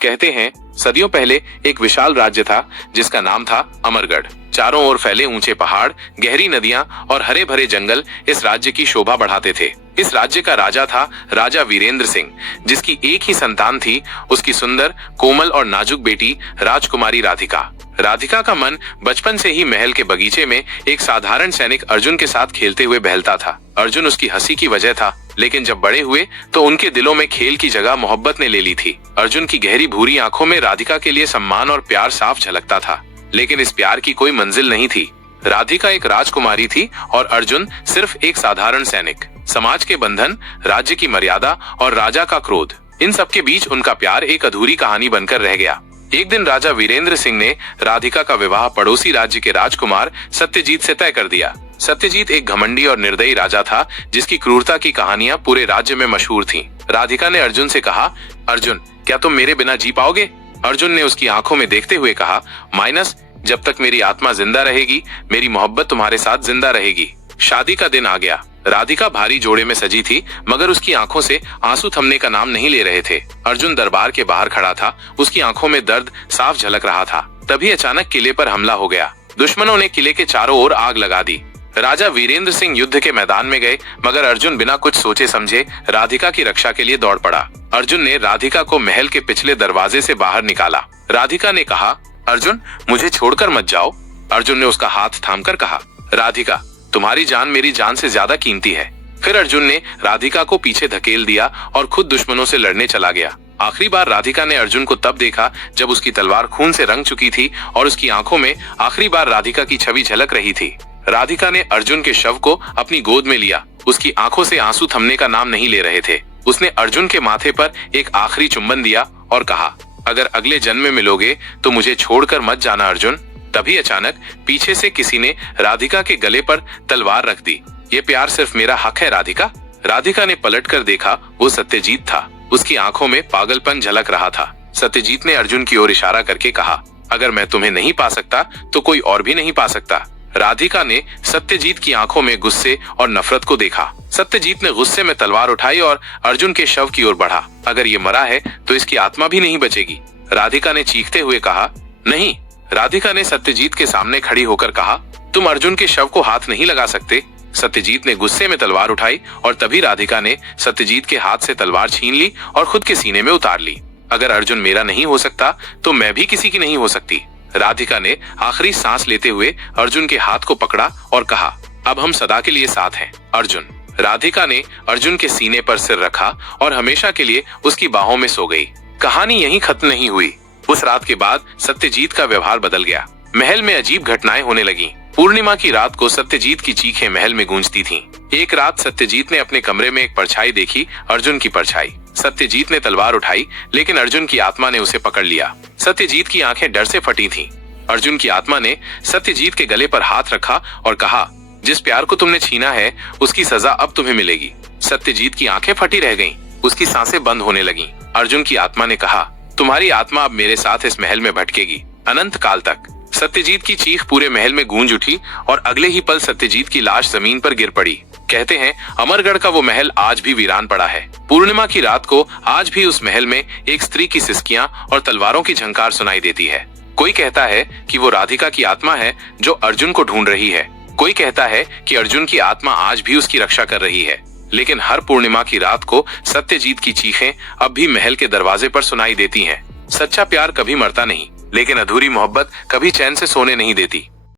कहते हैं सदियों पहले एक विशाल राज्य था जिसका नाम था अमरगढ़। चारों ओर फैले ऊंचे पहाड़, गहरी नदियां और हरे भरे जंगल इस राज्य की शोभा बढ़ाते थे। इस राज्य का राजा था राजा वीरेंद्र सिंह, जिसकी एक ही संतान थी, उसकी सुंदर, कोमल और नाजुक बेटी राजकुमारी राधिका। राधिका का मन बचपन से ही महल के बगीचे में एक साधारण सैनिक अर्जुन के साथ खेलते हुए बहलता था। अर्जुन उसकी हंसी की वजह था, लेकिन जब बड़े हुए तो उनके दिलों में खेल की जगह मोहब्बत ने ले ली थी। अर्जुन की गहरी भूरी आंखों में राधिका के लिए सम्मान और प्यार साफ झलकता था, लेकिन इस प्यार की कोई मंजिल नहीं थी। राधिका एक राजकुमारी थी और अर्जुन सिर्फ एक साधारण सैनिक। समाज के बंधन, राज्य की मर्यादा और राजा का क्रोध, इन सब के बीच उनका प्यार एक अधूरी कहानी बनकर रह गया। एक दिन राजा वीरेंद्र सिंह ने राधिका का विवाह पड़ोसी राज्य के राजकुमार सत्यजीत से तय कर दिया। सत्यजीत एक घमंडी और निर्दयी राजा था, जिसकी क्रूरता की कहानियां पूरे राज्य में मशहूर थीं। राधिका ने अर्जुन से कहा, अर्जुन, क्या तुम मेरे बिना जी पाओगे? अर्जुन ने उसकी आंखों में देखते हुए कहा, माइनस, जब तक मेरी आत्मा जिंदा रहेगी, मेरी मोहब्बत तुम्हारे साथ जिंदा रहेगी। शादी का दिन आ गया। राधिका भारी जोड़े में सजी थी, मगर उसकी आंखों से आंसू थमने का नाम नहीं ले रहे थे। अर्जुन दरबार के बाहर खड़ा था, उसकी आंखों में दर्द साफ झलक रहा था। तभी अचानक किले पर हमला हो गया। दुश्मनों ने किले के चारों ओर आग लगा दी। राजा वीरेंद्र सिंह युद्ध के मैदान में गए, मगर अर्जुन बिना कुछ सोचे समझे राधिका की रक्षा के लिए दौड़ पड़ा। अर्जुन ने राधिका को महल के पिछले दरवाजे से बाहर निकाला। राधिका ने कहा, अर्जुन, मुझे छोड़कर मत जाओ। अर्जुन ने उसका हाथ थामकर कहा, राधिका, तुम्हारी जान मेरी जान से ज्यादा कीमती है। फिर अर्जुन ने राधिका को पीछे धकेल दिया और खुद दुश्मनों से लड़ने चला गया। आखिरी बार राधिका ने अर्जुन को तब देखा जब उसकी तलवार खून से रंग चुकी थी और उसकी आंखों में आखिरी बार राधिका की छवि झलक रही थी। राधिका ने अर्जुन के शव को अपनी गोद में लिया। उसकी आंखों से आंसू थमने का नाम नहीं ले रहे थे। उसने अर्जुन के माथे पर एक आखिरी चुंबन दिया और कहा, अगर अगले जन्म में मिलोगे तो मुझे छोड़कर मत जाना अर्जुन। तभी अचानक पीछे से किसी ने राधिका के गले पर तलवार रख दी। ये प्यार सिर्फ मेरा हक है राधिका। राधिका ने पलटकर देखा, वो सत्यजीत था। उसकी आंखों में पागलपन झलक रहा था। सत्यजीत ने अर्जुन की ओर इशारा करके कहा, अगर मैं तुम्हें नहीं पा सकता तो कोई और भी नहीं पा सकता। राधिका ने सत्यजीत की आंखों में गुस्से और नफरत को देखा। सत्यजीत ने गुस्से में तलवार उठाई और अर्जुन के शव की ओर बढ़ा। अगर ये मरा है तो इसकी आत्मा भी नहीं बचेगी। राधिका ने चीखते हुए कहा, नहीं। राधिका ने सत्यजीत के सामने खड़ी होकर कहा, तुम अर्जुन के शव को हाथ नहीं लगा सकते। सत्यजीत ने गुस्से में तलवार उठाई और तभी राधिका ने सत्यजीत के हाथ से तलवार छीन ली और खुद के सीने में उतार ली। अगर अर्जुन मेरा नहीं हो सकता तो मैं भी किसी की नहीं हो सकती। राधिका ने आखिरी सांस लेते हुए अर्जुन के हाथ को पकड़ा और कहा, अब हम सदा के लिए साथ हैं अर्जुन। राधिका ने अर्जुन के सीने पर सिर रखा और हमेशा के लिए उसकी बाहों में सो गई। कहानी यहीं खत्म नहीं हुई। उस रात के बाद सत्यजीत का व्यवहार बदल गया। महल में अजीब घटनाएं होने लगीं। पूर्णिमा की रात को सत्यजीत की चीखें महल में गूंजती थीं। एक रात सत्यजीत ने अपने कमरे में एक परछाई देखी, अर्जुन की परछाई। सत्यजीत ने तलवार उठाई, लेकिन अर्जुन की आत्मा ने उसे पकड़ लिया। सत्यजीत की आंखें डर से फटी थीं। अर्जुन की आत्मा ने सत्यजीत के गले पर हाथ रखा और कहा, जिस प्यार को तुमने छीना है उसकी सजा अब तुम्हें मिलेगी। सत्यजीत की आंखें फटी रह गईं, उसकी सांसें बंद होने लगीं। अर्जुन की आत्मा ने कहा, तुम्हारी आत्मा अब मेरे साथ इस महल में भटकेगी अनंत काल तक। सत्यजीत की चीख पूरे महल में गूंज उठी और अगले ही पल सत्यजीत की लाश जमीन पर गिर पड़ी। कहते हैं अमरगढ़ का वो महल आज भी वीरान पड़ा है। पूर्णिमा की रात को आज भी उस महल में एक स्त्री की सिसकियां और तलवारों की झंकार सुनाई देती है। कोई कहता है कि वो राधिका की आत्मा है जो अर्जुन को ढूंढ रही है। कोई कहता है कि अर्जुन की आत्मा आज भी उसकी रक्षा कर रही है। लेकिन हर पूर्णिमा की रात को सत्यजीत की चीखें अब भी महल के दरवाजे पर सुनाई देती हैं। सच्चा प्यार कभी मरता नहीं, लेकिन अधूरी मोहब्बत कभी चैन से सोने नहीं देती।